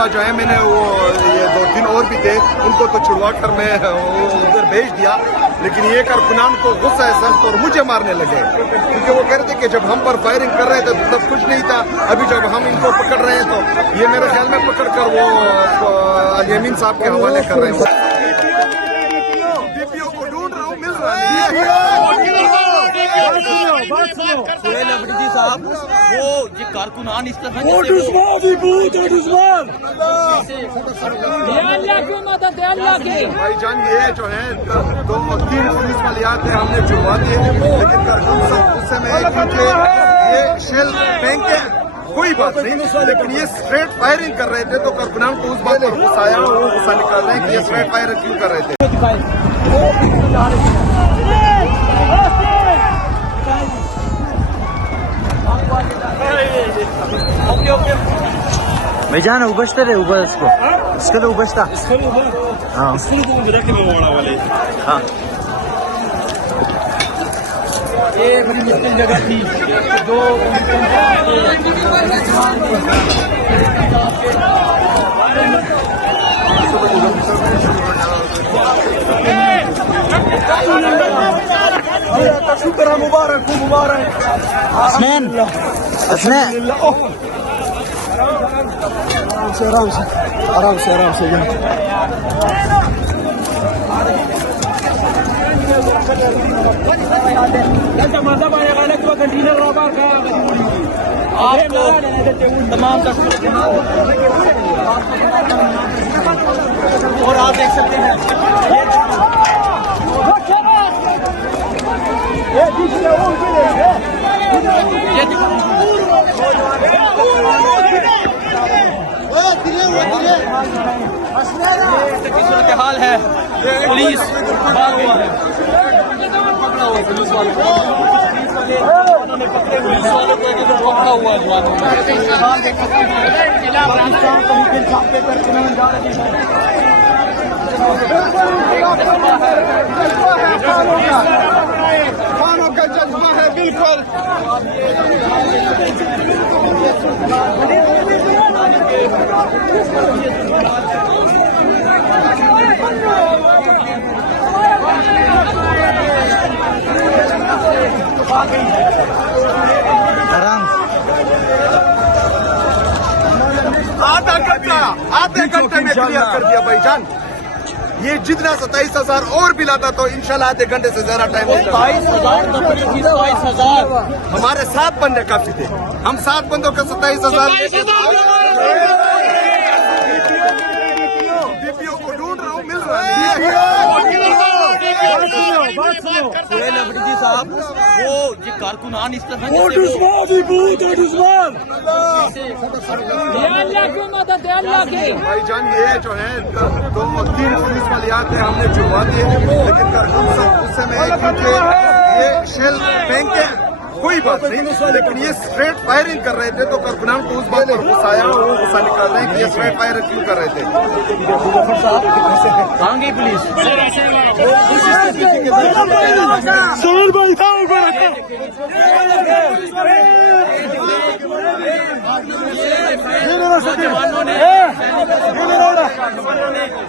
दफ़ा जो है मैंने वो ये 2-3 और भी थे, उनको तो छुड़वा कर मैं उधर भेज दिया, लेकिन ये कारकुनान को गुस्सा है सख्त और मुझे मारने लगे, क्योंकि वो कह रहे थे कि जब हम पर फायरिंग कर रहे थे तो तब कुछ नहीं था, अभी जब हम इनको पकड़ रहे हैं तो ये मेरे ख्याल में पकड़ कर वो अल-यमीन साहब के हवाले कर रहे हैं। डीपीओ को ढूंढ रहा हूँ, मिल रहा है। सुहेल अफरीदी साहब, वो ये कारकुनान इस तरह भाईजान ये जो है 2-3 पुलिस वाले आते हैं, हमने छुड़वा दिए, लेकिन कारकुन सब गुस्से में है क्योंकि ये शेल फेंके, कोई बात नहीं, लेकिन ये स्ट्रेट फायरिंग कर रहे थे तो कारकुनान को उस बात पर गुस्सा आया, वो गुस्सा निकाल रहे हैं कि ये स्ट्रेट फायरिंग क्यों कर रहे थे। भाईजान उबसते रहे ऊपर इसके तो उबसता हाँ हाँ। ये बड़ी मुश्किल जगह थी जो शुक्र मुबारक मुबारक। आराम से आराम से आराम से आपको तमाम और आप देख सकते हैं ये सूरत हाल है, पुलिस भाग गई है, पुलिस वालों को पकड़ा हुआ खानों का जज्बा है बिल्कुल। आधे घंटे में क्लियर कर दिया भाईजान। ये जितना 27,000 और भी लाता तो इंशाल्लाह आधे घंटे से ज्यादा टाइम होता। 22,000 हमारे 7 बंदे काफी थे, हम 7 बंदों का 27,000 डीपीओ को ढूंढ रहा हूँ, मिल रहा है। सुहेल अफरीदी साहब, वो ये कारकुनान इस तरह भाईजान ये जो है 2-3 पुलिस वाले आते हैं, हमने छुड़वा दिए, लेकिन कारकुन सब गुस्से में है क्योंकि ये शेल फेंके, कोई बात नहीं, लेकिन ये स्ट्रेट फायरिंग कर रहे थे तो कारकुनान को उस बात पर गुस्सा आया, वो गुस्सा निकाल रहे हैं कि ये स्ट्रेट फायरिंग क्यों कर रहे थे। कहाँ गई पुलिस? सुनील भाई था जवानों ने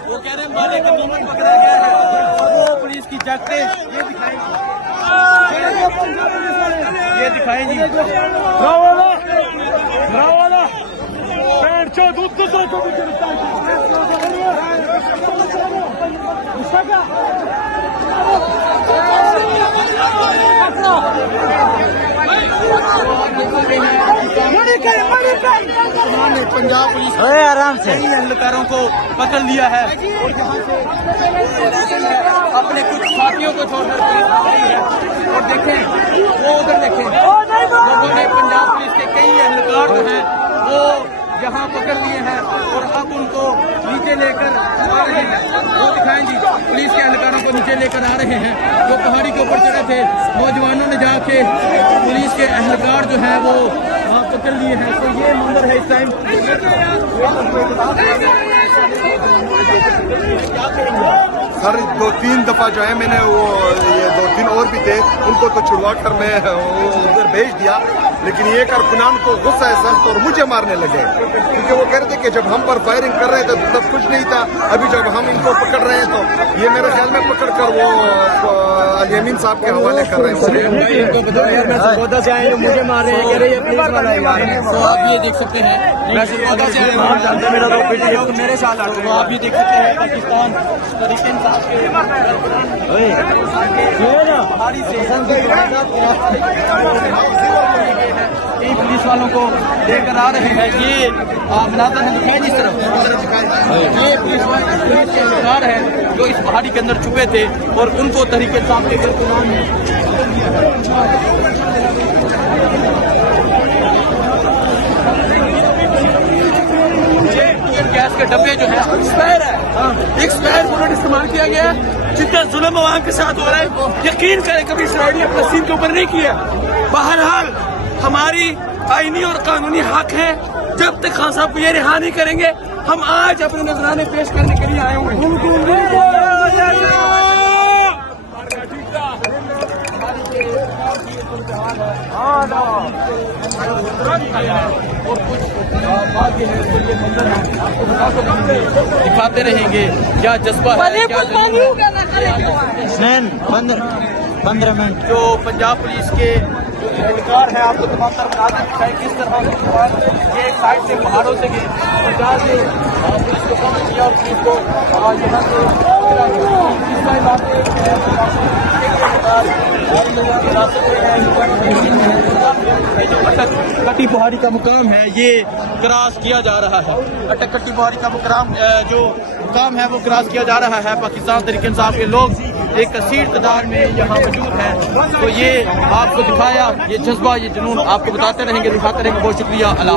वो कह रहे हैं माले का मोमेंट पकड़ा गया है, वो पुलिस की जैकेट ये दिखाएं जी। पंजाब पुलिस आराम से कई एहलकारों को पकड़ लिया है और यहाँ से अपने कुछ साथियों को छोड़कर पुलिस भाग रही है। और देखें वो उधर देखें, लोगों ने पंजाब पुलिस के कई एहलकार जो हैं वो यहाँ पकड़ लिए हैं और अब उनको नीचे लेकर आ रहे हैं। वो दिखाएं जी, पुलिस के एहलकारों को नीचे लेकर आ रहे हैं जो पहाड़ी के ऊपर चढ़े थे। नौजवानों ने जाके पुलिस के एहलकार जो हैं वो वहाँ पकड़ लिए हैं। तो ये मंजर है इस टाइम। क्या करेंगे सर 2-3 दफा जो है मैंने वो ये 2-3 और भी थे उनको तो छुड़वा कर मैं उधर भेज दिया, लेकिन ये कारकुनान को गुस्सा है सख्त और मुझे मारने लगे, क्योंकि वो कह रहे थे कि जब हम पर फायरिंग कर रहे थे तो तब कुछ नहीं था, अभी जब हम इनको पकड़ रहे हैं तो ये मेरे ख्याल में पकड़ कर वो अल-यमीन साहब के हवाले कर रहे हैं। मुझे मार रहे हैं, कह रहे हैं तो आप ये देख सकते हैं मेरे साथ तो आप ये देख सकते हैं पाकिस्तान तरीके इंसाफ कई पुलिस वालों को लेकर आ रहे हैं। ये मुनाजर है दिखाई जिस तरफ ये पुलिस के सरकार है जो इस पहाड़ी के अंदर छुपे थे और उनको तरीके इंसाफ के गैस के डब्बे जो है एक्सपायर है, एक्सपायर बुलेट इस्तेमाल किया गया है। जितना जुल्म वहाँ के साथ हो रहा है यकीन करें कभी इसराइली अपना सीन के ऊपर नहीं किया। बहरहाल हमारी आईनी और कानूनी हक है, जब तक खान साहब को ये रिहा नहीं करेंगे हम आज अपने नजराने पेश करने के लिए आए हुए हैं। और कुछ बाकी है तो ये मंजर आपको दिखाते रहेंगे क्या जज्बा है, क्या जुनून है। 15 मिनट जो पंजाब पुलिस के एहलकार है आपको तमाम तरफ नज़र दिखाई किस तरह ये एक साइड से पहाड़ों से गए पंजाब से पुलिस को कम किया और पुलिस को यहाँ से कट्टी पहाड़ी का मुकाम है ये क्रॉस किया जा रहा है। अटक कट्टी पहाड़ी का मुकाम जो मुकाम है वो क्रॉस किया जा रहा है। पाकिस्तान तरीके इंसाफ के लोग एक कसीर तादाद में यहाँ मौजूद है, तो ये आपको दिखाया, ये जज्बा, ये जुनून आपको बताते रहेंगे, दिखाते रहेंगे। बहुत शुक्रिया। अल्लाह।